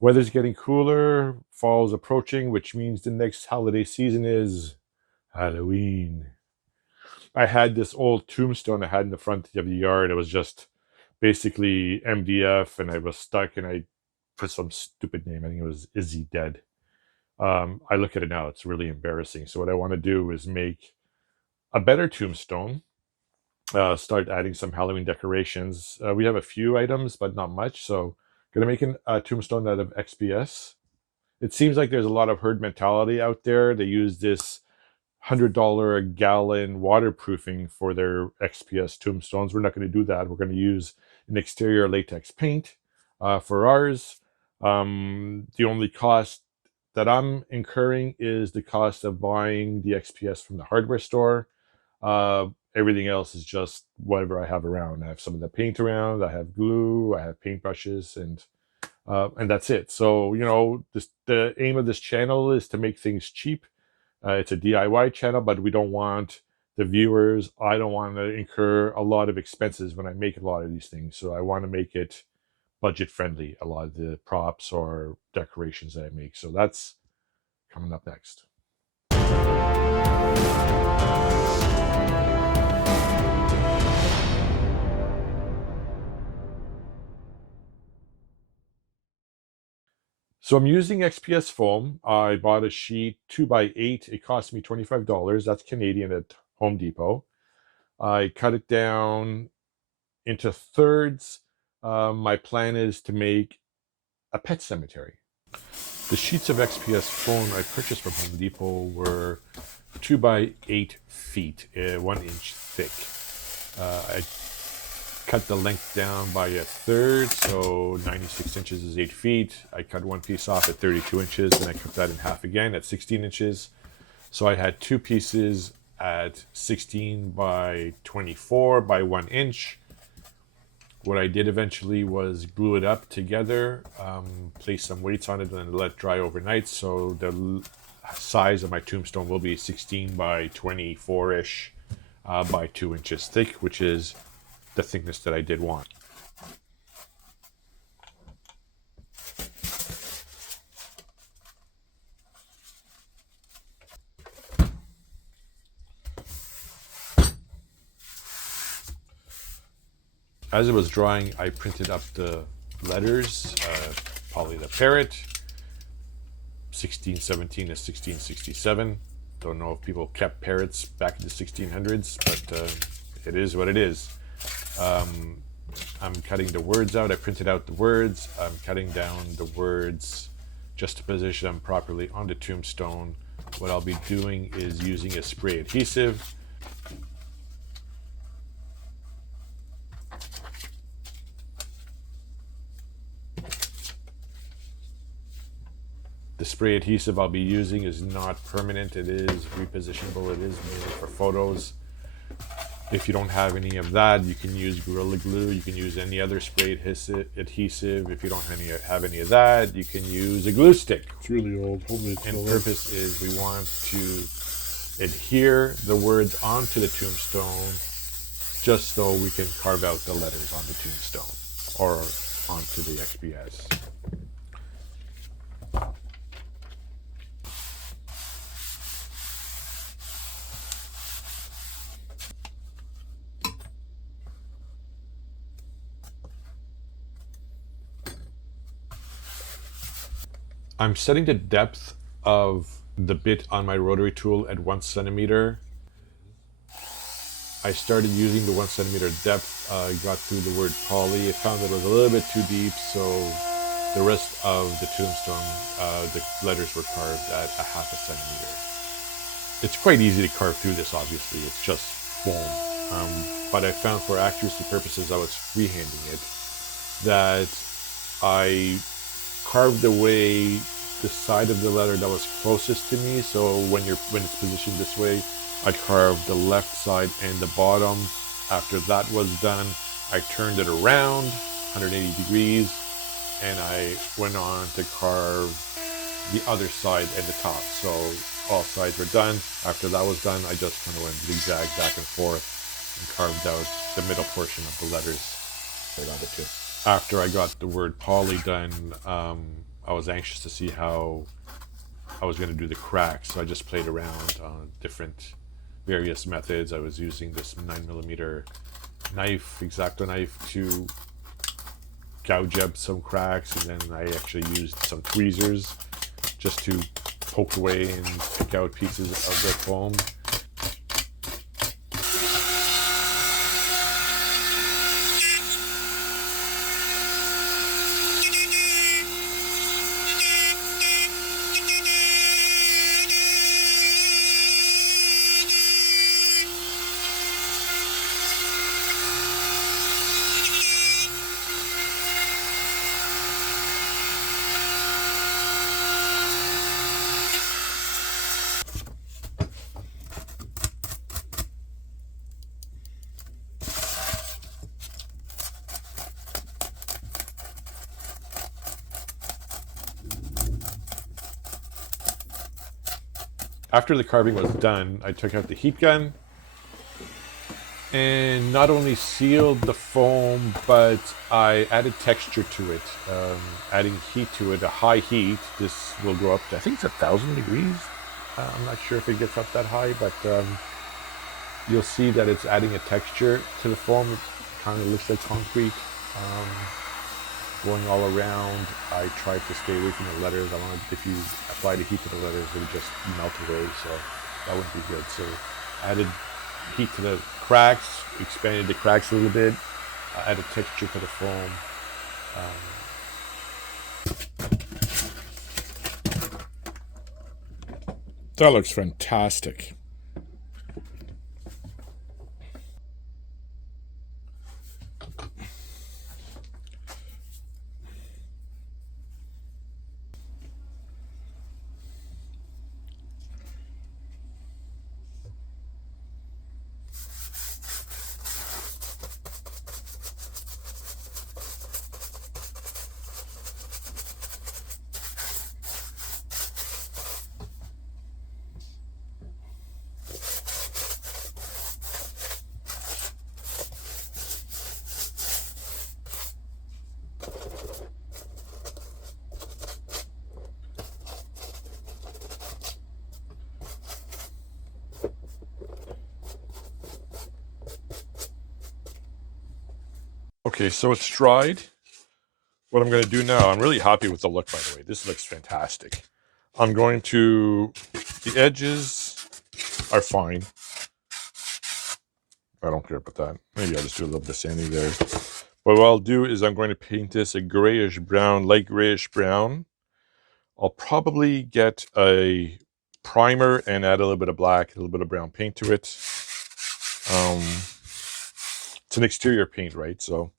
Weather's getting cooler, fall's approaching, which means the next holiday season is Halloween. I had this old tombstone I had in the front of the yard. It was just basically MDF, and I was stuck, and I put some stupid name. I think it was Izzy Dead. I look at it now; it's really embarrassing. So what I want to do is make a better tombstone. Start adding some Halloween decorations. We have a few items, but not much. So, gonna make a tombstone out of XPS. It seems like there's a lot of herd mentality out there. They use this $100 a gallon waterproofing for their XPS tombstones. We're not going to do that. We're going to use an exterior latex paint for ours. The only cost that I'm incurring is the cost of buying the XPS from the hardware store. Everything else is just whatever I have around. I have some of the paint around. I have glue. I have paintbrushes, and that's it. So the aim of this channel is to make things cheap. It's a DIY channel, but we don't want the viewers. I don't want to incur a lot of expenses when I make a lot of these things. So I want to make it budget friendly. A lot of the props or decorations that I make. So that's coming up next. So I'm using XPS foam. I bought a sheet 2x8. It cost me $25. That's Canadian at Home Depot. I cut it down into thirds. My plan is to make a pet cemetery. The sheets of XPS foam I purchased from Home Depot were 2x8 feet, 1 inch thick. I cut the length down by a third, so 96 inches is 8 feet. I cut one piece off at 32 inches, and I cut that in half again at 16 inches. So I had two pieces at 16 by 24 by 1 inch. What I did eventually was glue it up together, place some weights on it, and let it dry overnight. So the size of my tombstone will be 16 by 24-ish by 2 inches thick, which is the thickness that I did want. As it was drying, I printed up the letters, Polly the Parrot, 1617 to 1667. Don't know if people kept parrots back in the 1600s, but it is what it is. I'm cutting the words out. I printed out the words. I'm cutting down the words just to position them properly on the tombstone. What I'll be doing is using a spray adhesive. The spray adhesive I'll be using is not permanent. It is repositionable. It is made for photos. If you don't have any of that, you can use Gorilla Glue. You can use any other spray adhesive. If you don't have any of that, you can use a glue stick. It's really old. Homemade. And purpose is we want to adhere the words onto the tombstone just so we can carve out the letters on the tombstone or onto the XPS. I'm setting the depth of the bit on my rotary tool at 1 centimeter. I started using the 1 centimeter depth. I got through the word poly. I found that it was a little bit too deep, so the rest of the tombstone, the letters were carved at a 1/2 centimeter. It's quite easy to carve through this, obviously. It's just foam. But I found for accuracy purposes, I was freehanding it, that I carved away the side of the letter that was closest to me. So when it's positioned this way, I carved the left side and the bottom. After that was done, I turned it around 180 degrees, and I went on to carve the other side and the top. So all sides were done. After that was done, I just kind of went zigzag back and forth and carved out the middle portion of the letters right on the tip. After I got the word poly done, I was anxious to see how I was going to do the cracks, so I just played around on different various methods. I was using this 9mm knife, X-Acto knife, to gouge up some cracks, and then I actually used some tweezers just to poke away and pick out pieces of the foam. After the carving was done, I took out the heat gun and not only sealed the foam, but I added texture to it, adding heat to it, a high heat. This will go up to, I think it's 1,000 degrees. I'm not sure if it gets up that high, but you'll see that it's adding a texture to the foam. It kind of looks like concrete. Going all around, I tried to stay away from the letters. I wanted, if you apply the heat to the letters, it would just melt away, so that wouldn't be good. So added heat to the cracks, expanded the cracks a little bit, added texture to the foam. That looks fantastic. Okay, so it's dried. What I'm going to do now, I'm really happy with the look, by the way. This looks fantastic. I'm going to, the edges are fine. I don't care about that. Maybe I'll just do a little bit of sanding there. But what I'll do is I'm going to paint this a grayish brown, light grayish brown. I'll probably get a primer and add a little bit of black, a little bit of brown paint to it. It's an exterior paint, right? So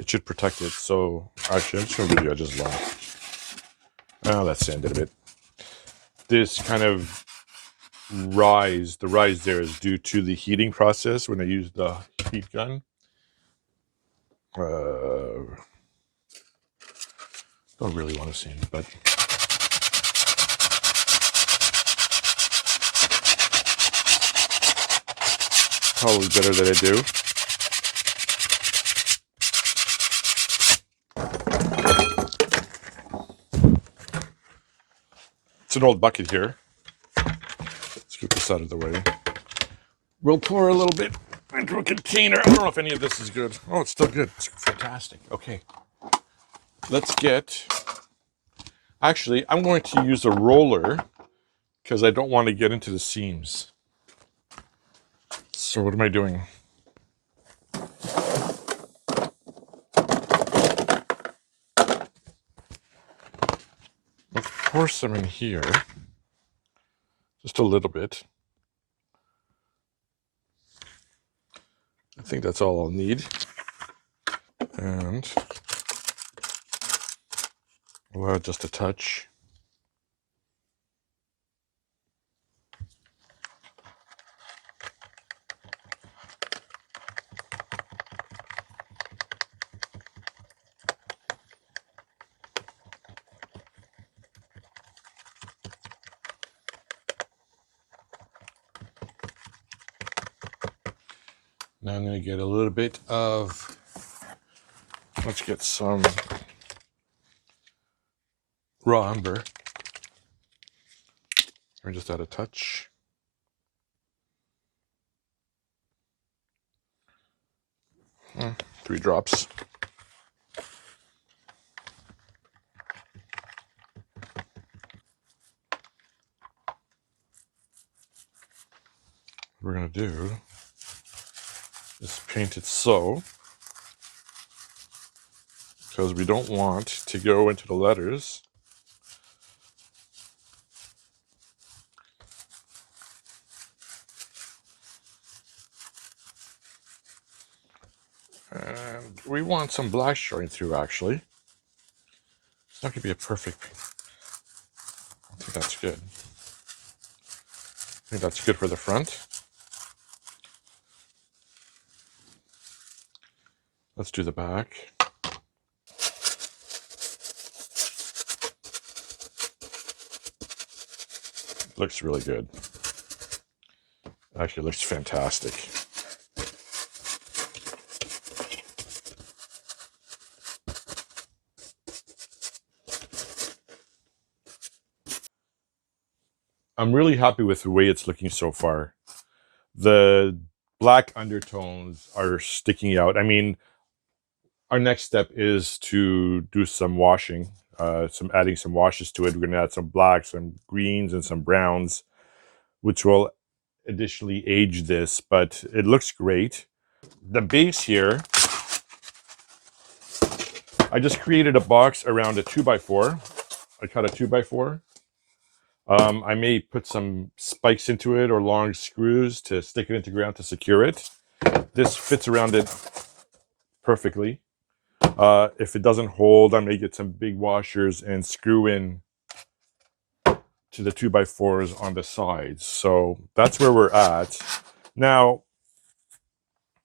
it should protect it. So actually, I'm just going to give you just long. Oh, that sanded a bit. This kind of rise, the rise there is due to the heating process when I use the heat gun. Don't really want to sand it, but probably better that I do. It's an old bucket here. Let's get this out of the way. We'll pour a little bit into a container. I don't know if any of this is good. Oh, it's still good. It's fantastic. Okay. Let's get... Actually, I'm going to use a roller because I don't want to get into the seams. So what am I doing? Let's pour some in here. Just a little bit. I think that's all I'll need. And we'll add just a touch. Now I'm going to get a little bit of, let's get some raw umber. Or just add a touch. Hmm, 3 drops. What we're going to do is paint it so, because we don't want to go into the letters. And we want some black showing through, actually. It's not going to be a perfect. I think that's good. I think that's good for the front. Let's do the back. Looks really good. Actually, looks fantastic. I'm really happy with the way it's looking so far. The black undertones are sticking out. I mean, our next step is to do some washing, adding some washes to it. We're going to add some blacks, some greens, and some browns, which will additionally age this, but it looks great. The base here, I just created a box around a 2x4. I cut a 2x4. I may put some spikes into it or long screws to stick it into ground to secure it. This fits around it perfectly. If it doesn't hold, I may get some big washers and screw in to the 2x4s on the sides. So that's where we're at. Now,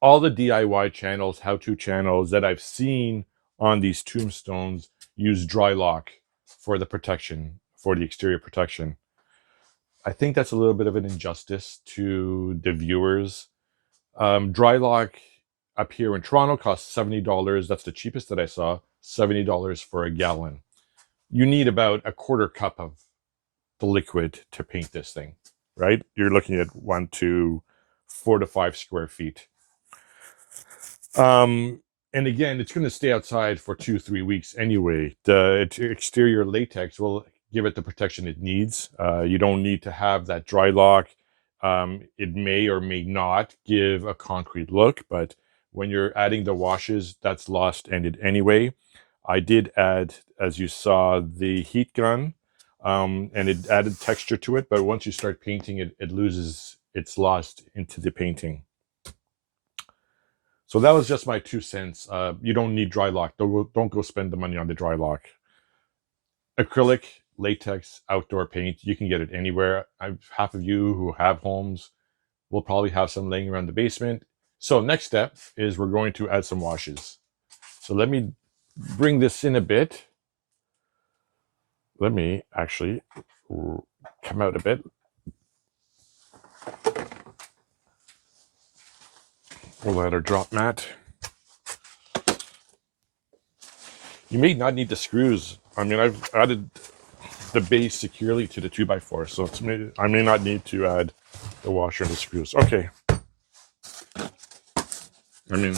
all the DIY channels, how-to channels that I've seen on these tombstones use dry lock for the protection, for the exterior protection. I think that's a little bit of an injustice to the viewers. Dry lock up here in Toronto costs $70. That's the cheapest that I saw, $70 for a gallon. You need about a quarter cup of the liquid to paint this thing, right? You're looking at 1 to 4 to 5 square feet. And again, it's going to stay outside for 2-3 weeks anyway. The exterior latex will give it the protection it needs. You don't need to have that dry lock. It may or may not give a concrete look, but when you're adding the washes, that's lost ended anyway. I did add, as you saw, the heat gun, and it added texture to it, but once you start painting it, it loses its lost into the painting. So that was just my 2 cents. You don't need dry lock. Don't go spend the money on the dry lock. Acrylic, latex, outdoor paint, you can get it anywhere. Half of you who have homes will probably have some laying around the basement. So next step is we're going to add some washes. So let me bring this in a bit. Let me actually come out a bit. We'll add our drop mat. You may not need the screws. I mean, I've added the base securely to the 2x4, so I may not need to add the washer and the screws. Okay. I mean,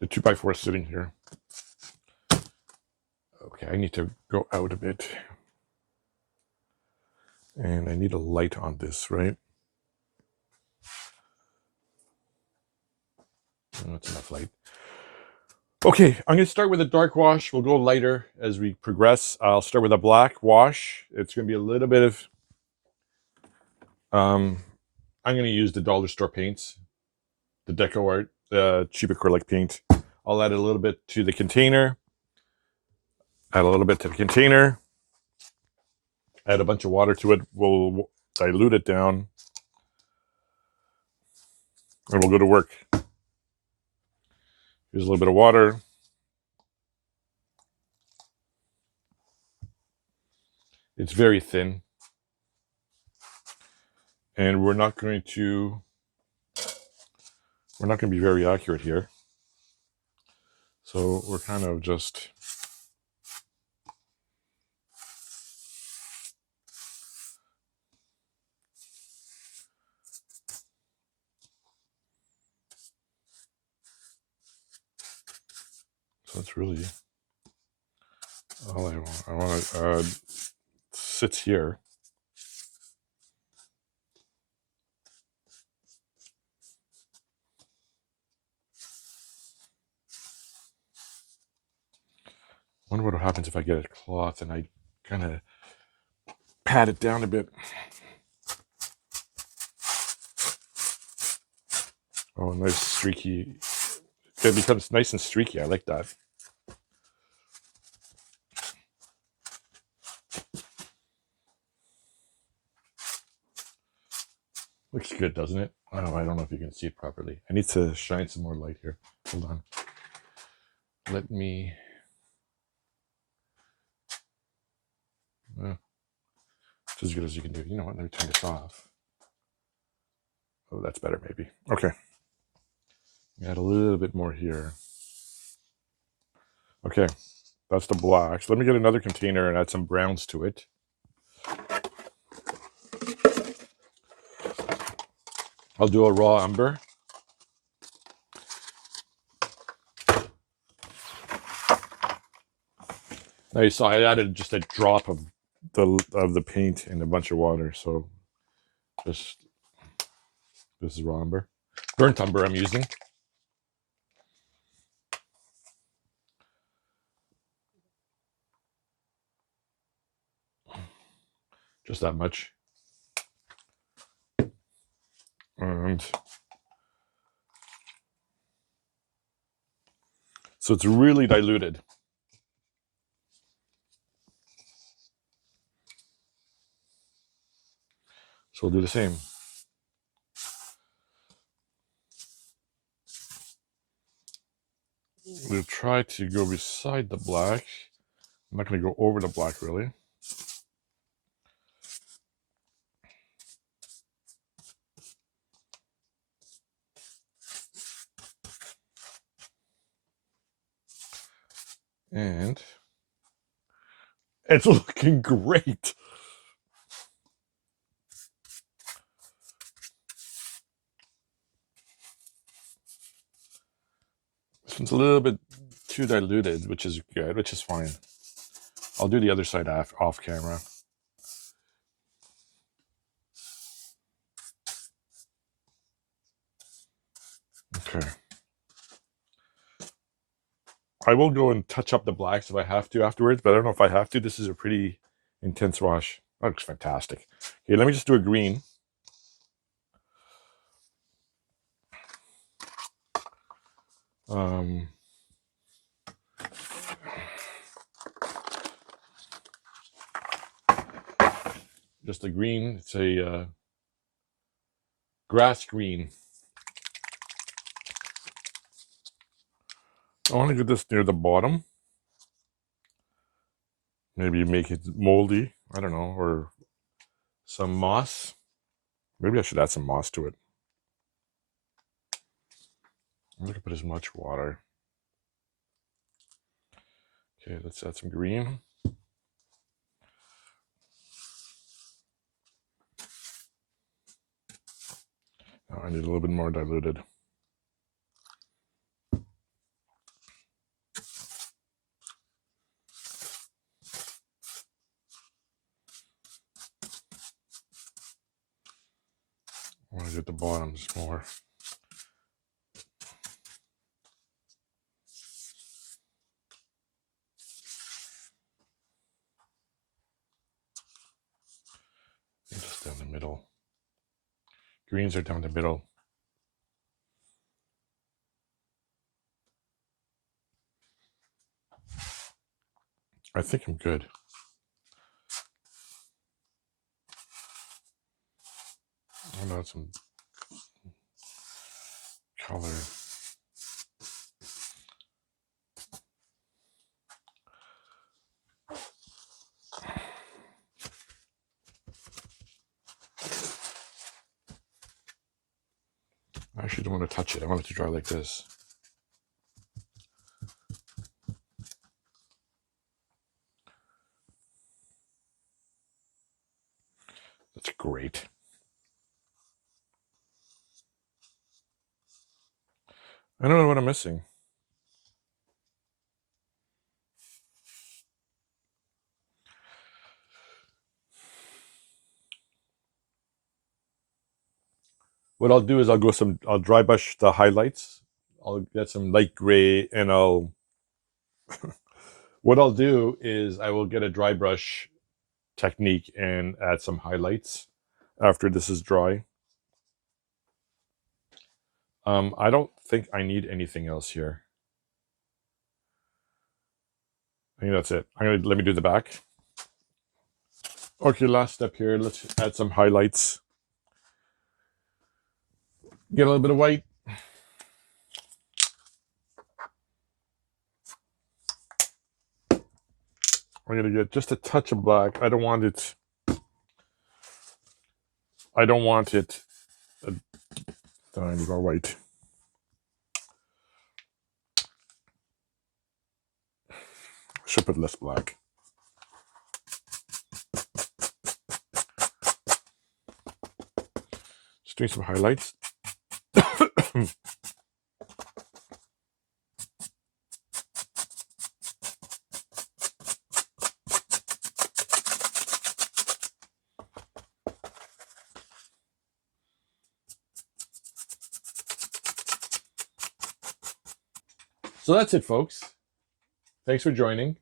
the 2x4 is sitting here. Okay, I need to go out a bit. And I need a light on this, right? That's enough light. Okay, I'm going to start with a dark wash. We'll go lighter as we progress. I'll start with a black wash. It's going to be a little bit of... I'm going to use the dollar store paints, the Deco Art, cheap acrylic paint. I'll add a little bit to the container. Add a little bit to the container. Add a bunch of water to it. We'll dilute it down. And we'll go to work. Here's a little bit of water. It's very thin. And we're not going to be very accurate here. So we're kind of just That's really all I want. I want to sits here. Wonder what happens if I get a cloth and I kind of pat it down a bit. Oh, nice streaky. It becomes nice and streaky. I like that. Looks good, doesn't it? Oh, I don't know if you can see it properly. I need to shine some more light here. Hold on. Let me... it's as good as you can do. You know what? Let me turn this off. Oh, that's better, maybe. Okay. Add a little bit more here. Okay, that's the blacks. Let me get another container and add some browns to it. I'll do a raw umber. Now you saw I added just a drop of the paint in a bunch of water, so just this is raw umber. Burnt umber I'm using. Just that much. And so it's really diluted. So we'll do the same. We'll try to go beside the black. I'm not going to go over the black, really. And it's looking great. This one's a little bit too diluted, which is good, which is fine. I'll do the other side off camera. Okay. I will go and touch up the blacks if I have to afterwards, but I don't know if I have to. This is a pretty intense wash. That looks fantastic. Okay, let me just do a green. Just a green. It's a grass green. I want to get this near the bottom. Maybe make it moldy. I don't know, or some moss. Maybe I should add some moss to it. I'm not gonna put as much water. Okay, let's add some green. Oh, I need a little bit more diluted. I want to get the bottoms more. Just down the middle. Greens are down the middle. I think I'm good. I'm gonna add some color. I actually don't want to touch it. I want it to dry like this. That's great. I don't know what I'm missing. What I'll do is I'll dry brush the highlights. I'll get some light gray, and what I'll do is I will get a dry brush technique and add some highlights after this is dry. I don't think I need anything else here. I think that's it. Let me do the back. Okay, last step here. Let's add some highlights. Get a little bit of white. I'm gonna get just a touch of black. I don't want it I need more white. Should put less black. Just doing some highlights. So that's it, folks. Thanks for joining.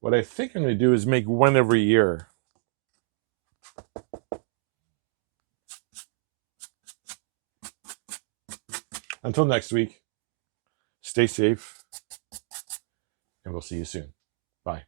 What I think I'm going to do is make one every year. Until next week, stay safe, and we'll see you soon. Bye.